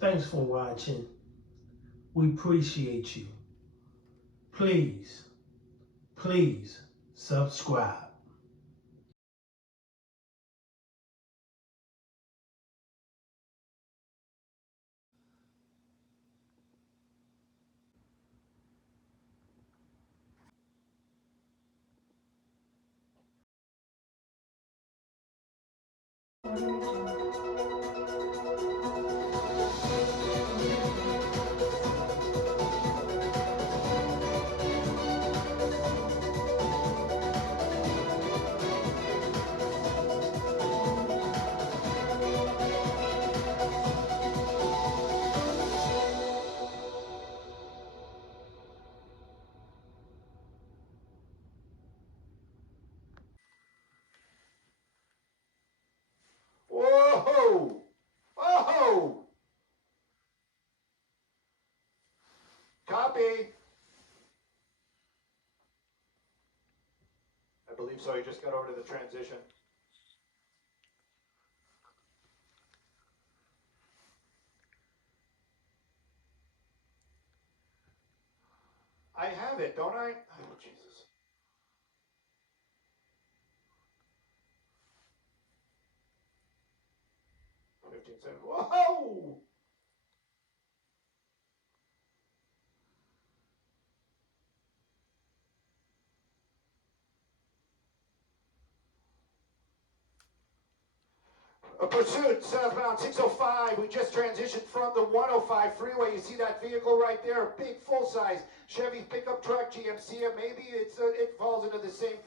Thanks for watching. We appreciate you. Please, please subscribe. Whoa! Whoa! Copy. I believe so. He just got over to the transition. I have it, don't I? Oh, Jesus. $15. Whoa! A pursuit southbound 605. We just transitioned from the 105 freeway. You see that vehicle right there? Big full-size Chevy pickup truck, GMC. Maybe it falls into the same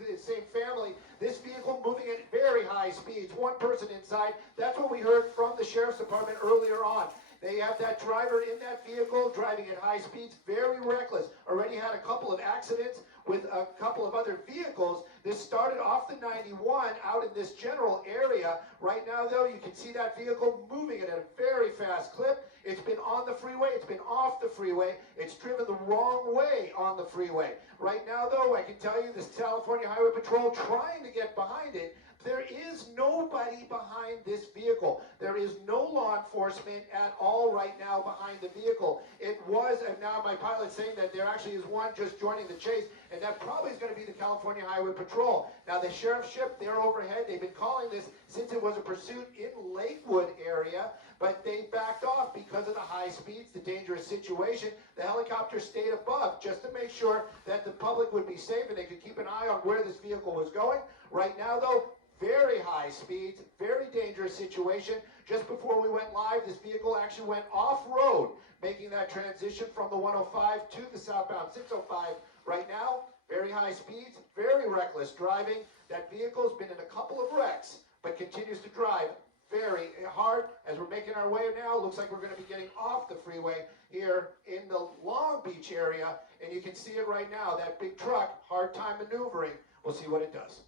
family. This vehicle moving at very high speeds. One person inside. That's what we heard from the sheriff's department earlier on. They have that driver in that vehicle driving at high speeds, very reckless. Already had a couple of accidents with a couple of other vehicles. This started off the 91 out in this general area. Right now, though, you can see that vehicle moving at a very fast clip. It's been on the freeway. It's been off the freeway. It's driven the wrong way on the freeway. Right now, though, I can tell you this California Highway Patrol trying to get behind it. There is nobody behind this vehicle. There is no law enforcement at all right now behind the vehicle. It was, and now my pilot's saying that there actually is one just joining the chase, and that probably is going to be the California Highway Patrol. Now, the sheriff's ship, they're overhead. They've been calling this since it was a pursuit in Lakewood area, but they backed off because of the high speeds, the dangerous situation. The helicopter stayed above just to make sure that the public would be safe and they could keep an eye on where this vehicle was going. Right now, though, very high speeds, very dangerous situation. Just before we went live, this vehicle actually went off-road, making that transition from the 105 to the southbound 605. Right now, very high speeds, very reckless driving. That vehicle's been in a couple of wrecks, but continues to drive very hard. As we're making our way now, looks like we're going to be getting off the freeway here in the Long Beach area, and you can see it right now. That big truck, hard time maneuvering. We'll see what it does.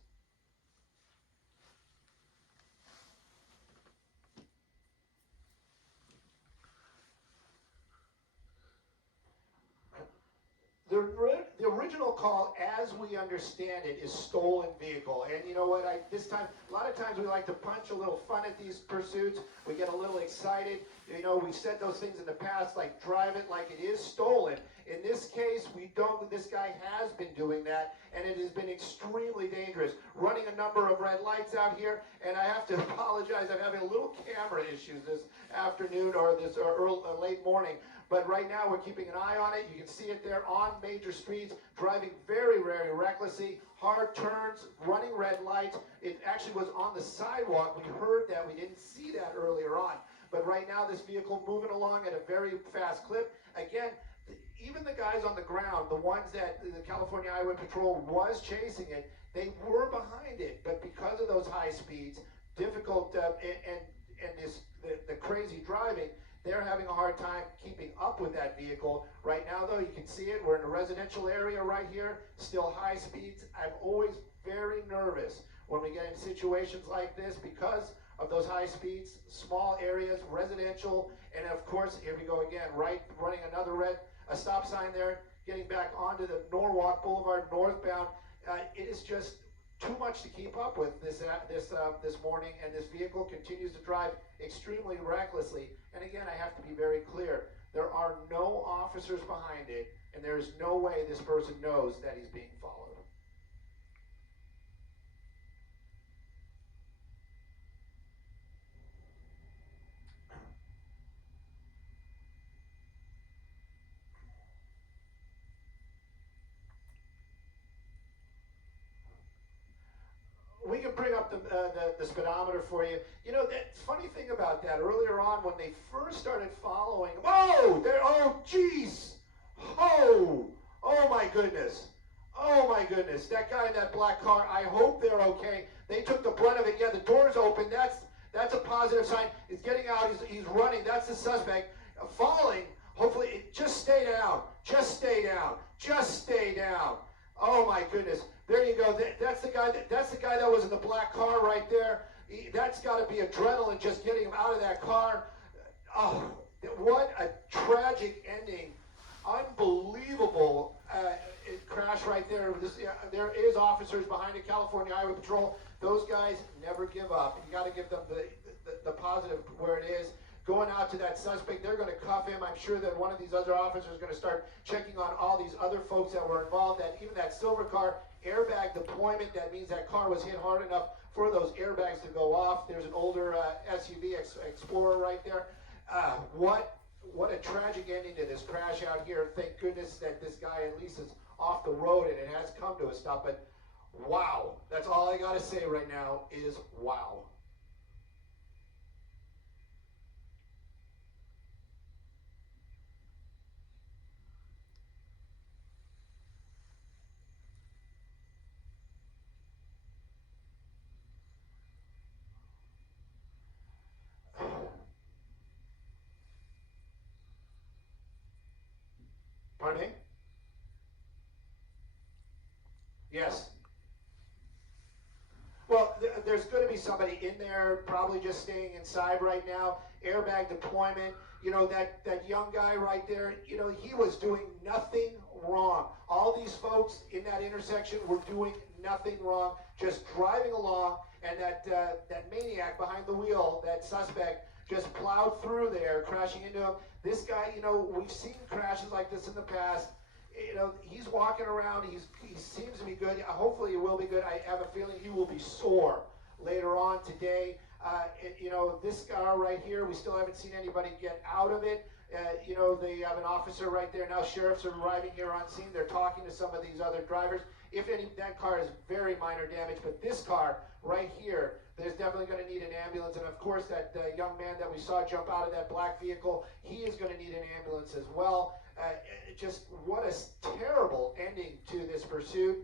The original call, as we understand it, is stolen vehicle. And you know what? This time, a lot of times we like to punch a little fun at these pursuits. We get a little excited. You know, we've said those things in the past, like drive it like it is stolen. In this case, we don't. This guy has been doing that, and it has been extremely dangerous. Running a number of red lights out here, and I have to apologize. I'm having a little camera issues this afternoon or this early, late morning. But right now, we're keeping an eye on it. You can see it there on major streets, driving very, very recklessly, hard turns, running red lights. It actually was on the sidewalk. We heard that. We didn't see that earlier on. But right now, this vehicle moving along at a very fast clip. Again, even the guys on the ground, the ones that the California Highway Patrol was chasing it, they were behind it. But because of those high speeds, difficult, and the crazy driving, they're having a hard time keeping up with that vehicle. Right now, though, you can see it. We're in a residential area right here, still high speeds. I'm always very nervous when we get in situations like this because of those high speeds, small areas, residential, and of course, here we go again, right, running another a stop sign there, getting back onto the Norwalk Boulevard northbound. It is just too much to keep up with this morning, and this vehicle continues to drive extremely recklessly. And again, I have to be very clear. There are no officers behind it, and there is no way this person knows that he's being followed. We can bring up the speedometer for you. You know, the funny thing about that, earlier on when they first started following, whoa, there, oh, jeez, oh my goodness. Oh my goodness, that guy in that black car, I hope they're okay. They took the brunt of it. Yeah, the door's open. That's a positive sign. He's getting out. He's running. That's the suspect. Falling. Hopefully, just stay down. Just stay down. Just stay down. Oh my goodness. There you go. That's the guy. That's the guy that was in the black car right there. That's got to be adrenaline just getting him out of that car. Oh, what a tragic ending. Unbelievable crash right there. There is officers behind it, California Highway Patrol. Those guys never give up. You got to give them the positive where it is. Going out to that suspect, they're going to cuff him. I'm sure that one of these other officers is going to start checking on all these other folks that were involved. That even that silver car airbag deployment, that means that car was hit hard enough for those airbags to go off. There's an older SUV Explorer right there. What a tragic ending to this crash out here. Thank goodness that this guy at least is off the road and it has come to a stop. But wow, that's all I got to say right now is wow. Pardon me? Yes. Well, there's going to be somebody in there, probably just staying inside right now. Airbag deployment. You know, that young guy right there, you know, he was doing nothing wrong. All these folks in that intersection were doing nothing wrong, just driving along, and that maniac behind the wheel, that suspect, just plowed through there, crashing into him. This guy, you know, we've seen crashes like this in the past. You know, he's walking around. He seems to be good. Hopefully, he will be good. I have a feeling he will be sore later on today. You know, this car right here, we still haven't seen anybody get out of it. You know, they have an officer right there now. Sheriffs are arriving here on scene. They're talking to some of these other drivers. If any, that car is very minor damage, but this car right here, there's definitely going to need an ambulance. And of course, that young man that we saw jump out of that black vehicle, he is going to need an ambulance as well. Just what a terrible ending to this pursuit.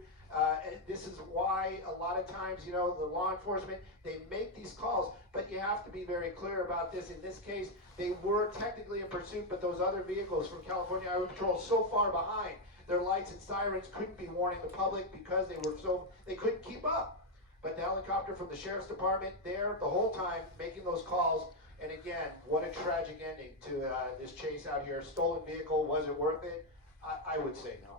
This is why a lot of times, you know, the law enforcement, they make these calls, but you have to be very clear about this. In this case, they were technically in pursuit, but those other vehicles from California Highway Patrol so far behind, their lights and sirens couldn't be warning the public because they couldn't keep up. But the helicopter from the Sheriff's Department there the whole time making those calls. And again, what a tragic ending to this chase out here. Stolen vehicle, was it worth it? I would say no.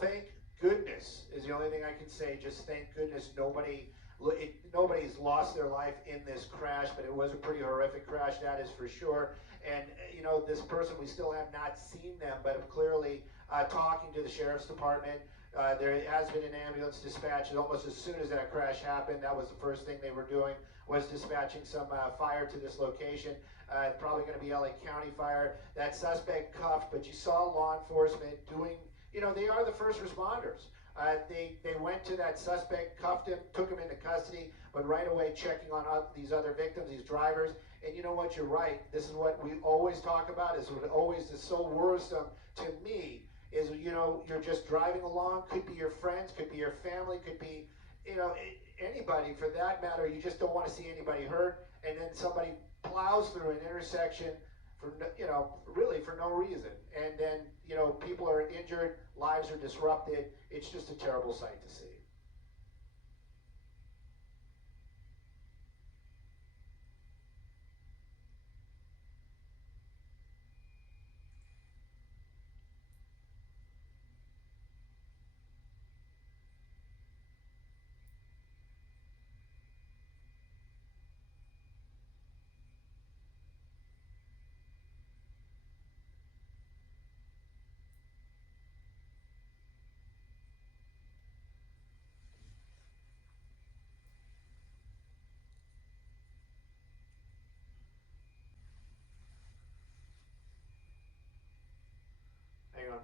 Thank goodness is the only thing I can say. Just thank goodness nobody's lost their life in this crash, but it was a pretty horrific crash, that is for sure. And, you know, this person, we still have not seen them, but I'm clearly talking to the Sheriff's Department. There has been an ambulance dispatched almost as soon as that crash happened. That was the first thing they were doing, was dispatching some fire to this location. Probably going to be LA County Fire. That suspect cuffed, but you saw law enforcement doing, you know, they are the first responders. They went to that suspect, cuffed him, took him into custody, but right away checking on these other victims, these drivers. And you know what? You're right. This is what we always talk about. Is what always is so worrisome to me. Is you're just driving along. Could be your friends. Could be your family. Could be anybody for that matter. You just don't want to see anybody hurt. And then somebody plows through an intersection for really for no reason. And then people are injured, lives are disrupted. It's just a terrible sight to see. Hang on.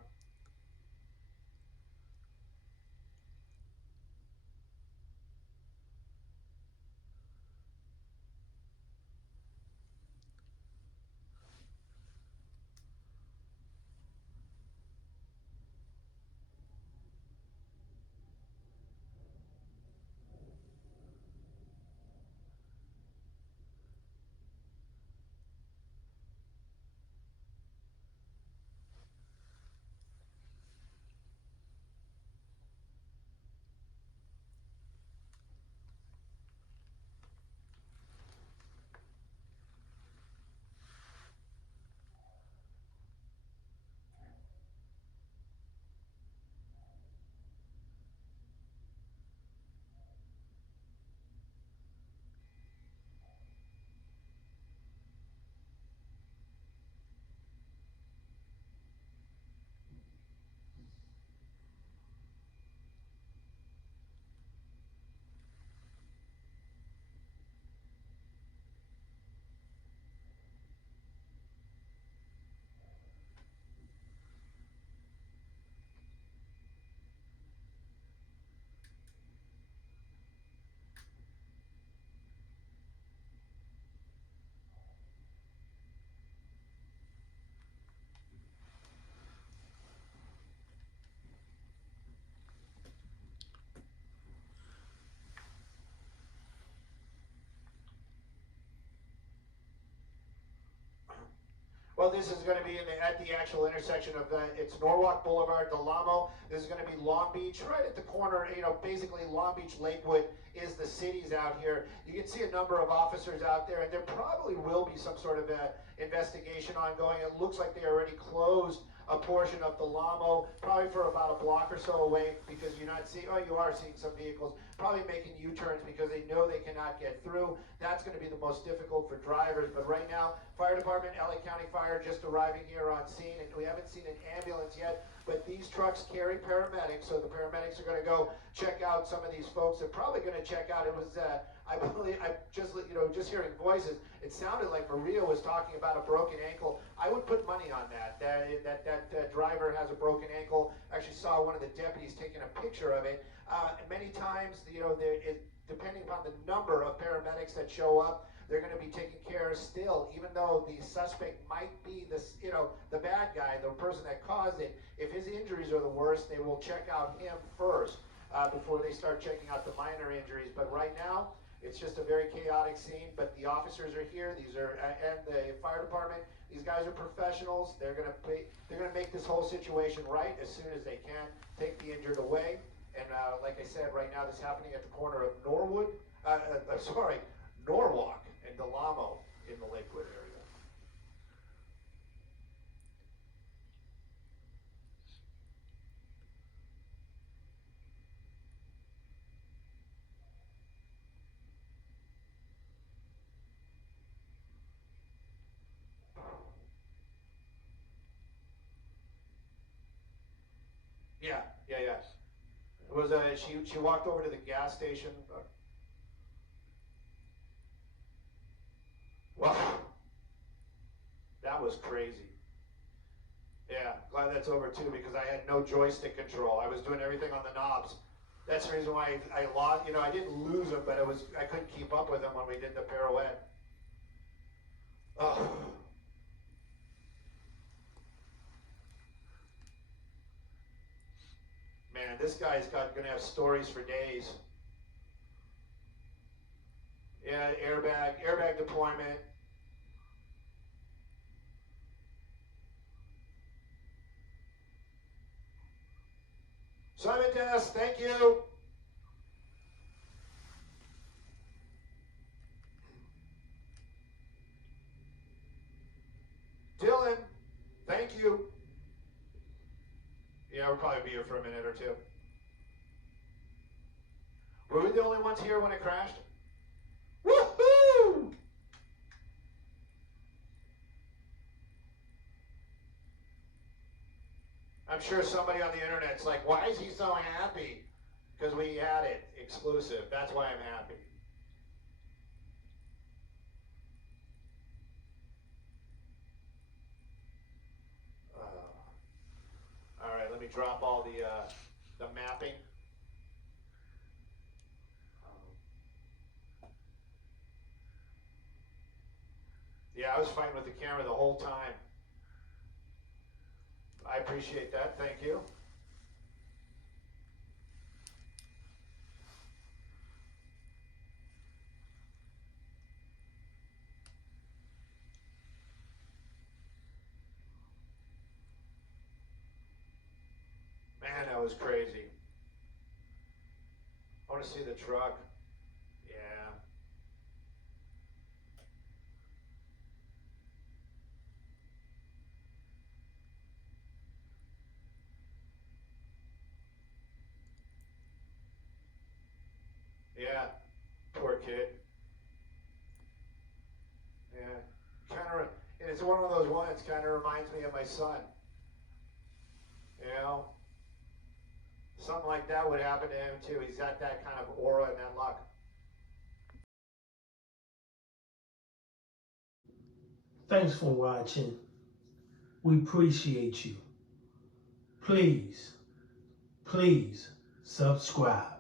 Well, this is going to be at the actual intersection of it's Norwalk Boulevard, Del Amo. This is going to be Long Beach, right at the corner. Basically Long Beach, Lakewood is the cities out here. You can see a number of officers out there, and there probably will be some sort of investigation ongoing. It looks like they already closed a portion of Del Amo, probably for about a block or so away, because you are seeing some vehicles probably making U-turns because they know they cannot get through. That's going to be the most difficult for drivers. But right now, Fire Department, LA County Fire just arriving here on scene, and we haven't seen an ambulance yet, but these trucks carry paramedics, so the paramedics are going to go check out some of these folks. They're probably going to check out, I believe, just hearing voices, it sounded like Maria was talking about a broken ankle. I would put money on that driver has a broken ankle. Actually saw one of the deputies taking a picture of it. Many times, depending upon the number of paramedics that show up, they're going to be taking care of still, even though the suspect might be the bad guy, the person that caused it. If his injuries are the worst, they will check out him first before they start checking out the minor injuries. But right now, it's just a very chaotic scene. But the officers are here. And the fire department. These guys are professionals. They're going to make this whole situation right as soon as they can. Take the injured away. And like I said, right now this is happening at the corner of Norwalk and Del Amo in the Lakewood area. Yeah. It was she walked over to the gas station. Wow, that was crazy. Yeah, glad that's over too, because I had no joystick control. I was doing everything on the knobs. That's the reason why I lost. You know, I didn't lose them, but I couldn't keep up with them when we did the pirouette. Oh. Man, this guy's gonna have stories for days. Yeah, airbag deployment. Simon Dennis, thank you. Dylan, thank you. Yeah, we'll probably be here for a minute or two. Were we the only ones here when it crashed? Woohoo! I'm sure somebody on the internet's like, why is he so happy? Because we had it exclusive. That's why I'm happy. All right, let me drop all the mapping. Yeah, I was fighting with the camera the whole time. I appreciate that. Thank you. Man, that was crazy. I want to see the truck. Yeah. Yeah. Poor kid. Yeah. And it's one of those ones, kind of reminds me of my son. You know? Something like that would happen to him too. He's got that kind of aura and that luck. Thanks for watching. We appreciate you. Please subscribe.